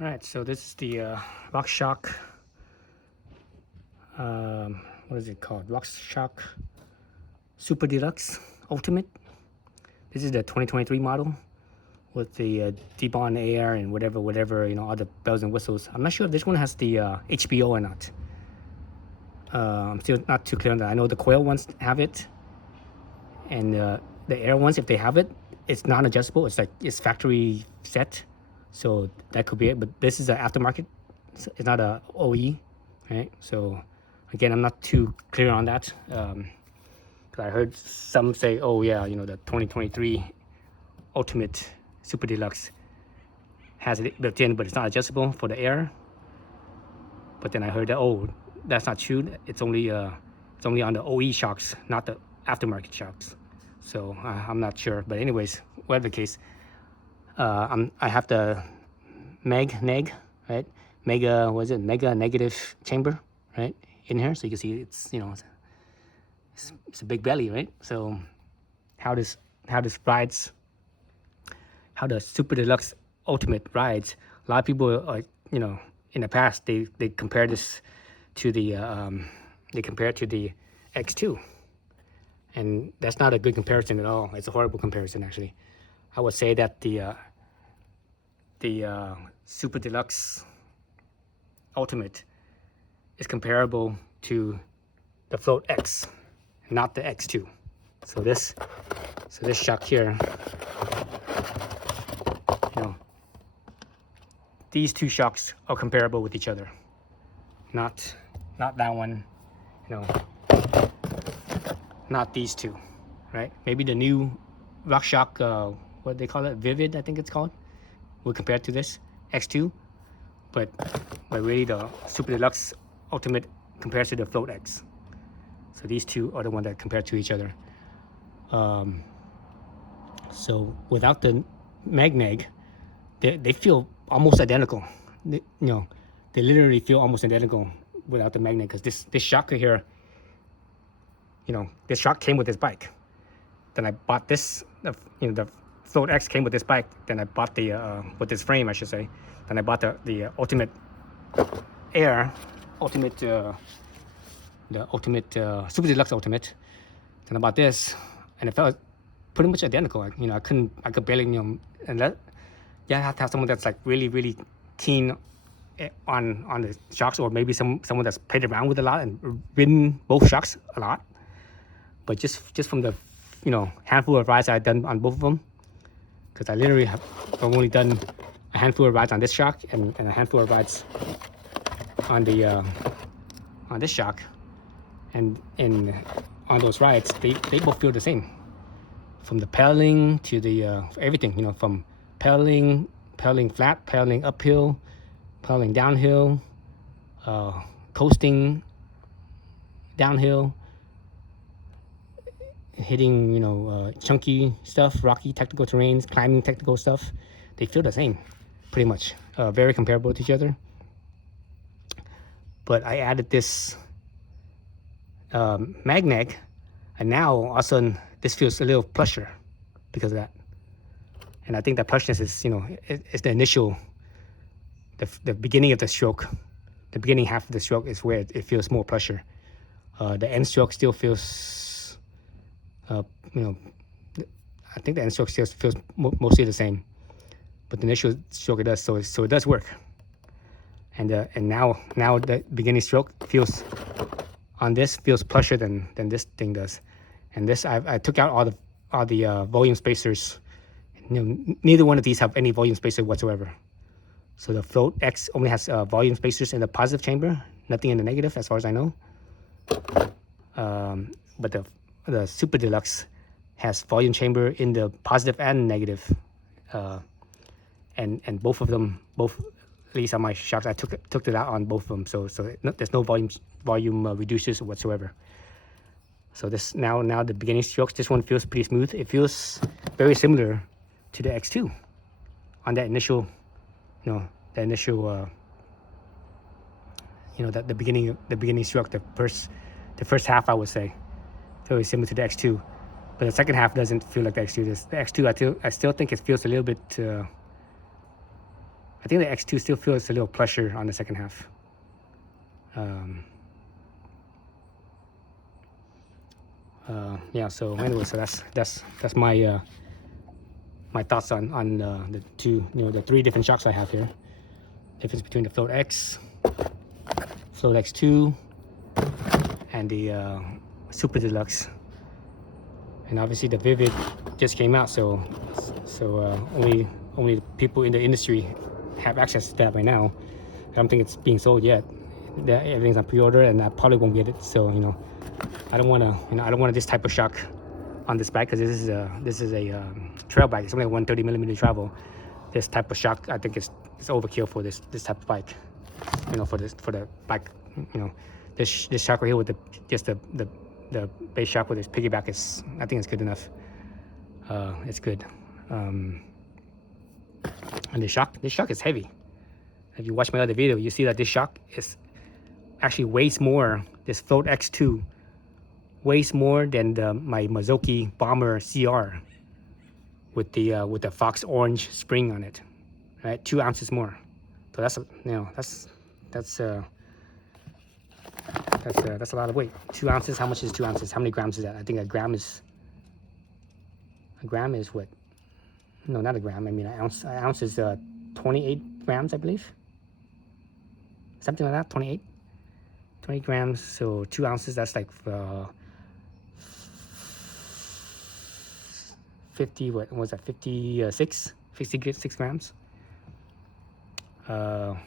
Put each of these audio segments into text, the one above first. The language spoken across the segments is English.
All right, so this is the RockShox. What is it called? RockShox Super Deluxe Ultimate. This is the 2023 model with the deep on air and whatever, all the bells and whistles. I'm not sure if this one has the HBO or not. I'm still not too clear on that. I know the coil ones have it, and the air ones, if they have it, it's non-adjustable. It's factory set, so that could be it. But this is an aftermarket. It's not a OE, right? So again, I'm not too clear on that. Because I heard some say, oh yeah, the 2023 Ultimate Super Deluxe has it built in, but it's not adjustable for the air. But then I heard that, oh, that's not true. It's only on the OE shocks, not the aftermarket shocks. So I'm not sure. But anyways, whatever the case, I have the neg, right? Mega negative chamber, right? In here, so you can see it's a big belly, right? So how the Super Deluxe Ultimate rides. A lot of people are, in the past they compare this to the X2, and that's not a good comparison at all. It's a horrible comparison, actually. I would say that the Super Deluxe Ultimate is comparable to the Float X, not the X2. So this shock here, these two shocks are comparable with each other. Not that one, not these two, right? Maybe the new RockShox, what they call it, Vivid, I think it's called, would compare to this X2, but really the Super Deluxe Ultimate compares to the Float X. So these two are the ones that compare to each other. So without the Mag, they feel almost identical. They literally feel almost identical without the magnet, because this shocker here, this shock came with this bike. Then I bought this, the Float X came with this bike. Then I bought the with this frame, I should say. Then I bought the Ultimate Air, the Ultimate Super Deluxe Ultimate. Then I bought this, and it felt pretty much identical. I could barely, and you have to have someone that's like really, really keen on the shocks, or maybe someone that's played around with a lot and ridden both shocks a lot. But just from the handful of rides I've done on both of them, because I literally have only done a handful of rides on this shock and a handful of rides on the on this shock, and on those rides they both feel the same, from the pedaling to the everything, from pedaling flat, pedaling uphill, pedaling downhill, coasting downhill, hitting chunky stuff, rocky technical terrains, climbing technical stuff. They feel the same, pretty much, very comparable to each other. But I added this Mag, and now all of a sudden this feels a little plusher because of that. And I think that plushness is, it's the initial, the beginning of the stroke. The beginning half of the stroke is where it feels more plusher. The end stroke still feels, I think the end stroke still feels mostly the same. But the initial stroke it does, so it does work. And now the beginning stroke feels, on this, feels plusher than this thing does. And this, I took out all the volume spacers. Neither one of these have any volume spacer whatsoever. So the Float X only has volume spacers in the positive chamber, nothing in the negative, as far as I know. But the Super Deluxe has volume chamber in the positive and negative, and both of them, at least on my shocks, I took it out on both of them. So there's no volume reducers whatsoever. So this now the beginning strokes, this one feels pretty smooth. It feels very similar to the X2 on that initial, the beginning stroke, the first half, I would say, very similar to the X2. But the second half doesn't feel like the X2 does. The X2, I still think it feels a little bit I think the X2 still feels a little plusher on the second half. Yeah. So anyway, so that's my my thoughts on the two, the three different shocks I have here. Difference between the Float X, Float X2, and the Super Deluxe. And obviously the Vivid just came out, so only people in the industry have access to that right now. I don't think it's being sold yet. Everything's on pre-order, and I probably won't get it. So I don't want this type of shock on this bike, because this is a trail bike. It's only a 130mm travel. This type of shock, I think, is overkill for this type of bike. For the bike. This shock right here with the base shock with this piggyback I think it's good enough. It's good. And this shock is heavy. If you watch my other video, you see that this shock is actually weighs more. This Float X2 weighs more than my Mazzocchi Bomber CR with the Fox Orange spring on it. Right, 2 ounces more. So that's a lot of weight. 2 ounces. How much is 2 ounces? How many grams is that? I think a gram is what? No, not a gram. I mean, an ounce is 28 grams, I believe. Something like that. 20 grams. So 2 ounces. That's like 50. What was that? 56 grams. Well,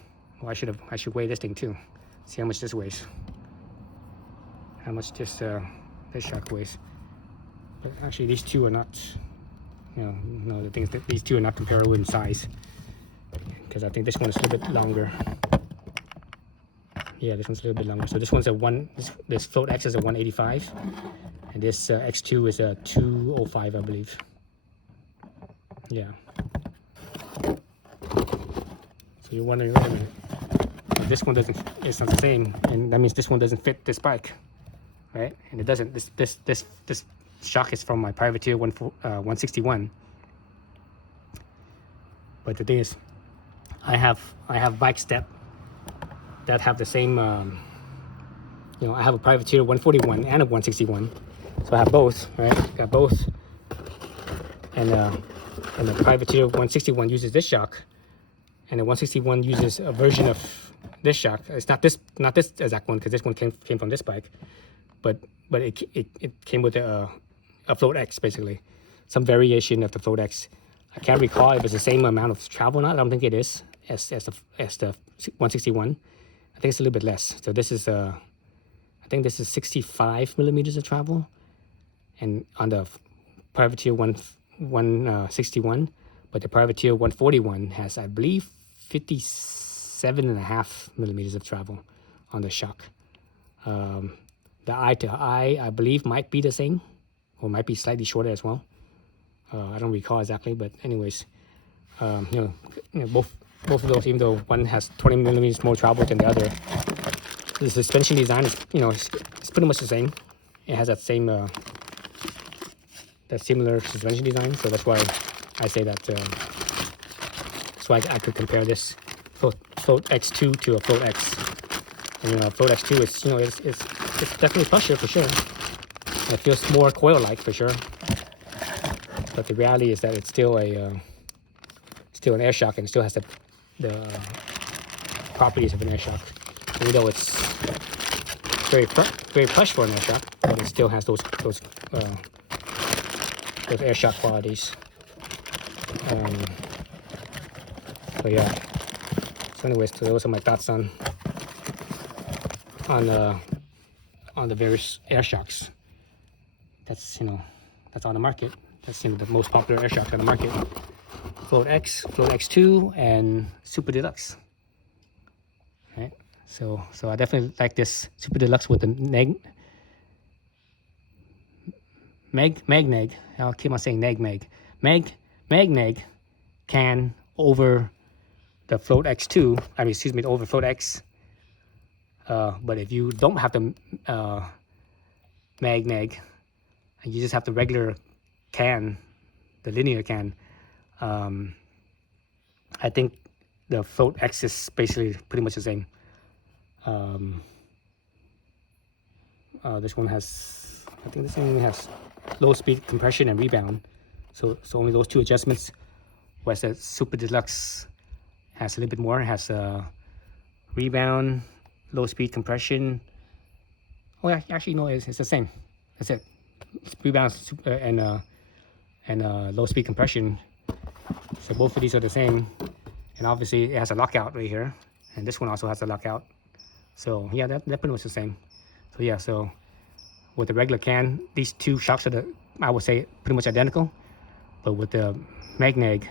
I should weigh this thing too. See how much this weighs. How much this shock weighs. But actually, these two are not. No, the thing is that these two are not comparable in size, because I think this one is a little bit longer. Yeah, this one's a little bit longer. So this one's this Float X is a 185, and this X2 is a 205, I believe. Yeah. So you're wondering, wait a minute, this one it's not the same, and that means this one doesn't fit this bike, right? And it doesn't. This shock is from my Privateer 161. But the thing is, I have bike step that have the same. I have a Privateer 141 and a 161, so I have both, right? Got both, and the Privateer 161 uses this shock, and the 161 uses a version of this shock. It's not this exact one, because this one came from this bike, but it came with a Float X, basically, some variation of the Float X. I can't recall if it's the same amount of travel or not. I don't think it is as the 161. I think it's a little bit less. So this is I think this is 65mm of travel, and on the Privateer 161, but the Privateer 141 has, I believe, 57.5mm of travel on the shock. The eye to eye, I believe, might be the same, or might be slightly shorter as well. I don't recall exactly, but anyways, both of those, even though one has 20mm more travel than the other, the suspension design is, it's pretty much the same. It has that same, that similar suspension design, so that's why I say that. That's why I could compare this Float X2 to a Float X. And Float X2 is, it's definitely plusher for sure. It feels more coil-like for sure. But the reality is that it's still an air shock, and it still has the properties of an air shock. Even though it's very plush for an air shock, but it still has those air shock qualities. So yeah. So anyways, so those are my thoughts on the various air shocks. That's that's on the market. That's the most popular air shock on the market. Float X, Float X2, and Super Deluxe. Right. So I definitely like this Super Deluxe with the Magneg. I'll keep on saying Magneg can over the Float X2. Over Float X. But if you don't have the Magneg, and you just have the regular can, the linear can, I think the float X is basically pretty much the same. This one has, I think this one has low speed compression and rebound. So only those two adjustments. Whereas the Super Deluxe has a little bit more. It has rebound, low speed compression. Oh yeah, actually no, it's the same. That's it. Rebound and low speed compression. So both of these are the same. And obviously it has a lockout right here. And this one also has a lockout. So yeah, they're pretty much the same. So yeah, so with the regular can, these two shocks are I would say pretty much identical. But with the Magnag,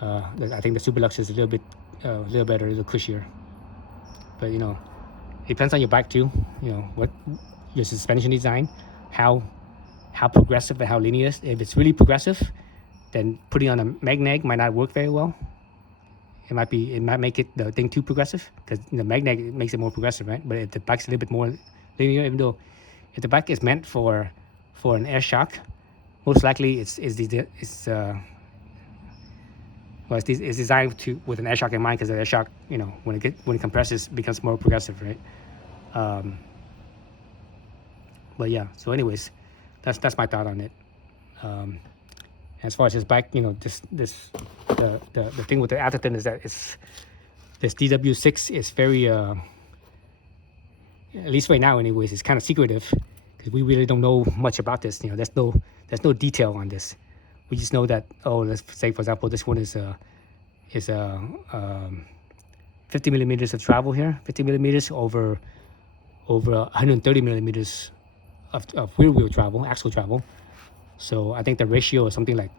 I think the Super Deluxe is a little better, a little cushier. But you know, it depends on your bike too. You know, what your suspension design, how progressive and how linear. If it's really progressive, then putting on a Magnag might not work very well. It might make the thing too progressive, because the Magnag makes it more progressive, right? But if the bike's a little bit more linear, even though if the bike is meant for an air shock, most likely it's designed with an air shock in mind, because the air shock, you know, when it compresses, becomes more progressive, right? But yeah, so anyways, that's my thought on it. As far as this bike, you know, the thing with the Atherton is that this DW6 is very at least right now anyways, it's kind of secretive, because we really don't know much about this. You know, there's no detail on this. We just know that, oh, let's say for example, this one is 50 millimeters of travel here, 50 millimeters over 130 millimeters of rear wheel travel, axle travel. So I think the ratio is something like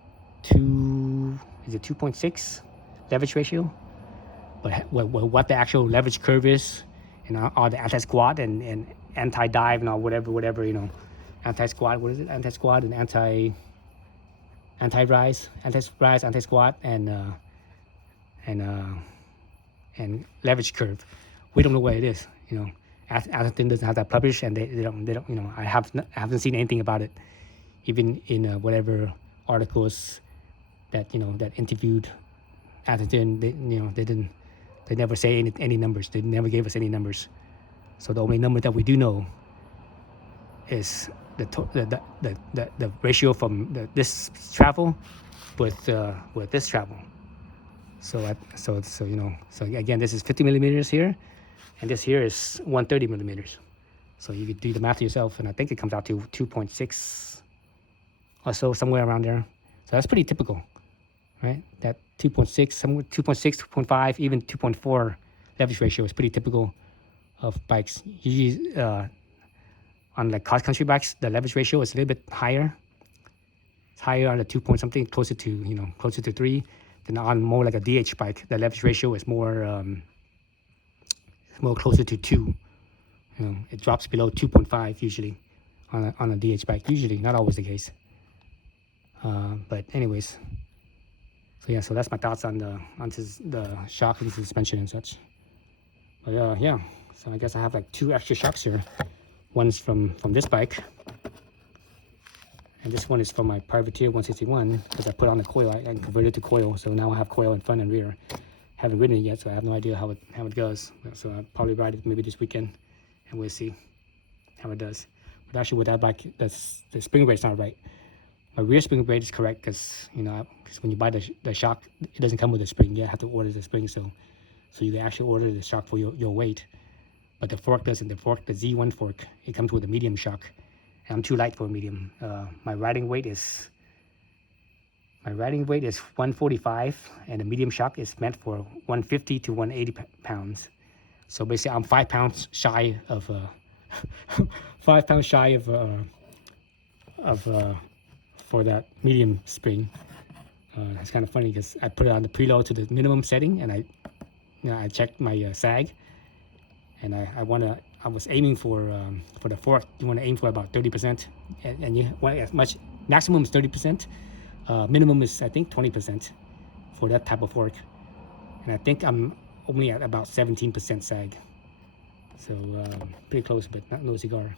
2.6 leverage ratio. But what the actual leverage curve is, you know, all the anti-squat and anti-dive and all whatever, you know, anti-squat, what is it? Anti-squat and anti-rise, anti-squat, and leverage curve. We don't know what it is, you know. Atherton doesn't have that published, and they don't, you know, I haven't seen anything about it, even in whatever articles that, you know, that interviewed Atherton. They never say any numbers. They never gave us any numbers. So the only number that we do know is the ratio from this travel with this travel. So you know, so again, this is 50 millimeters here, and this here is 130 millimeters. So you could do the math yourself, and I think it comes out to 2.6 or so, somewhere around there. So that's pretty typical, right? That 2.6, somewhere 2.6, 2.5, even 2.4 leverage ratio is pretty typical of bikes. Usually on like cross country bikes, the leverage ratio is a little bit higher. It's higher on the 2 point something, closer to 3. Then on more like a DH bike, the leverage ratio is more closer to 2. You know, it drops below 2.5 usually on a DH bike. Usually, not always the case. But anyways, so yeah, so that's my thoughts on the shock and suspension and such. But yeah, so I guess I have like 2 extra shocks here. One's from this bike, and this one is from my Privateer 161, because I put on the coil and converted to coil. So now I have coil in front and rear. Haven't ridden it yet, so I have no idea how it goes. So I'll probably ride it maybe this weekend, and we'll see how it does. But actually, with that bike, the spring rate's not right. My rear spring rate is correct, because, you know, when you buy the shock, it doesn't come with a spring. You have to order the spring, so you can actually order the shock for your weight. But the fork doesn't. The Z1 fork, it comes with a medium shock. And I'm too light for a medium. My riding weight is 145, and the medium shock is meant for 150 to 180 pounds. So basically, I'm 5 pounds shy of 5 pounds shy of for that medium spring. It's kind of funny, because I put it on the preload to the minimum setting, and I checked my sag, and I was aiming for the fork. You want to aim for about 30%, and you want as much. Maximum is 30%. Minimum is, I think, 20% for that type of fork, and I think I'm only at about 17% sag. So pretty close, but no cigar.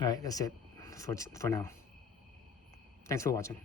All right, that's it for now. Thanks for watching.